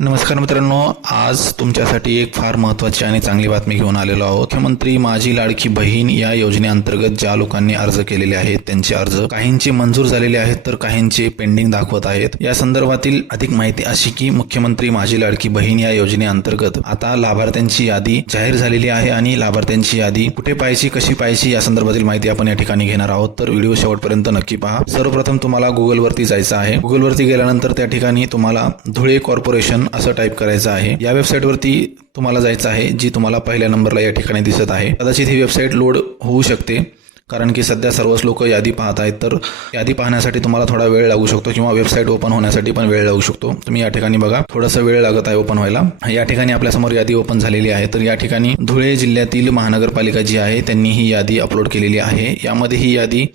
नमस्कार मित्रांनो, आज तुमच्यासाठी एक फार महत्त्वाची आणि चांगली बातमी घेऊन आलेलो आहोत। मुख्यमंत्री माझी लाडकी बहीण या योजनेअंतर्गत ज्या लोकांनी अर्ज केलेले आहेत त्यांचे अर्ज काहींचे मंजूर झालेले आहेत तर काहींचे पेंडिंग दाखवत आहेत। या संदर्भातील अधिक माहिती अशी की मुख्यमंत्री माझी लाडकी बहीण या योजनेअंतर्गत आता लाभार्थ्यांची यादी जाहीर झालेली आहे आणि लाभार्थ्यांची यादी कुठे पाहायची, कशी पाहायची या संदर्भातील माहिती आपण या ठिकाणी घेणार आहोत। तर व्हिडिओ शेवटपर्यंत नक्की पहा। सर्वप्रथम तुम्हाला गुगलवरती जायचं आहे। गुगलवरती गेल्यानंतर त्या ठिकाणी तुम्हाला धुळे कॉर्पोरेशन असं टाइप करायचं आहे। या वेबसाईटवरती तुम्हाला जायचं आहे जी तुम्हाला पहिल्या नंबरला या ठिकाणी दिसत आहे। कदाचित ही वेबसाईट लोड होऊ शकते कारण की सध्या सर्वच लोक यादी पाहत आहेत, तर यादी पाहण्यासाठी तुम्हाला थोडा वेळ लागू शकतो किंवा वेबसाईट ओपन होण्यासाठी पण वेळ लागू शकतो। तुम्ही या ठिकाणी बघा, थोडासा वेळ लागत आहे ओपन व्हायला। या ठिकाणी आपल्यासमोर यादी ओपन झालेली आहे। तर या ठिकाणी धुळे जिल्ह्यातील महानगरपालिका जी आहे त्यांनी ही यादी अपलोड केलेली आहे। यामध्ये ही यादी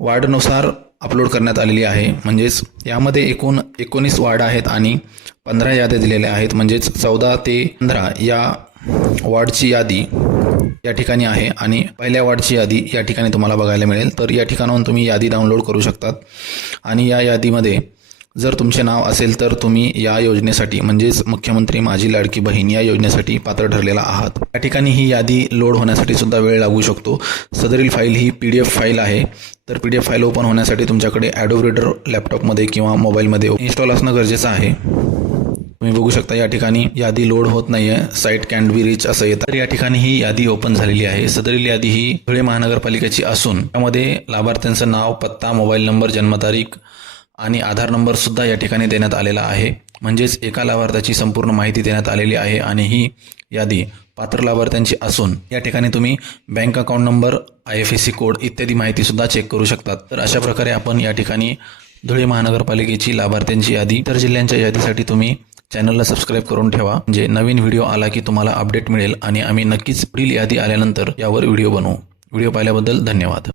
वार्डनुसार अपलोड करण्यात आलेली आहे। म्हणजेच यामध्ये एकूण 19 वार्ड आहेत आणि 15 याद्या दिलेल्या आहेत। म्हणजेच 14 ते 15 या वार्डची यादी या ठिकाणी आहे आणि पहिल्या वार्डची यादी या ठिकाणी तुम्हाला बघायला मिळेल। तर या ठिकाणाहून तुम्ही यादी डाउनलोड करू शकतात आणि या यादीमध्ये जर तुमचे नाव असेल तर तुम्ही या योजनेसाठी म्हणजेच मुख्यमंत्री माझी लाडकी बहीण या योजनेसाठी पात्र ठरलेला आहात। या ठिकाणी ही यादी लोड होण्यासाठी सुद्धा वेळ लागू शकतो। सदरील फाईल ही PDF फाईल आहे। तर PDF फाईल ओपन होण्यासाठी तुमच्याकडे ॲडोब रीडर लॅपटॉपमध्ये किंवा मोबाईलमध्ये इन्स्टॉल असणं गरजेचं आहे। तुम्ही बघू शकता या ठिकाणी यादी लोड होत नाहीये, साईट कॅन बी रीच असं येतं। तर या ठिकाणी ही यादी ओपन झालेली आहे। सदरील यादी ही धुळे महानगरपालिकेची असून त्यामध्ये लाभार्थ्यांचं नाव, पत्ता, मोबाईल नंबर, जन्मतारीख आणि आधार नंबर सुद्धा या ठिकाणी देण्यात आलेला आहे। म्हणजेच एका लाभार्थ्याची संपूर्ण माहिती देण्यात आलेली आहे आणि ही यादी पात्र लाभार्थ्यांची असून या ठिकाणी तुम्ही bank account number, IFSC code इत्यादी माहिती सुद्धा चेक करू शकतात। तर अशा प्रकारे आपण या ठिकाणी धुळे महानगरपालिकेची लाभार्थ्यांची यादी, इतर जिल्ह्यांच्या यादीसाठी तुम्ही चॅनलला सबस्क्राईब करून ठेवा, म्हणजे नवीन व्हिडिओ आला की तुम्हाला अपडेट मिळेल आणि आम्ही नक्कीच पुढील यादी आल्यानंतर यावर व्हिडिओ बनवू। व्हिडिओ पाहिल्याबद्दल धन्यवाद।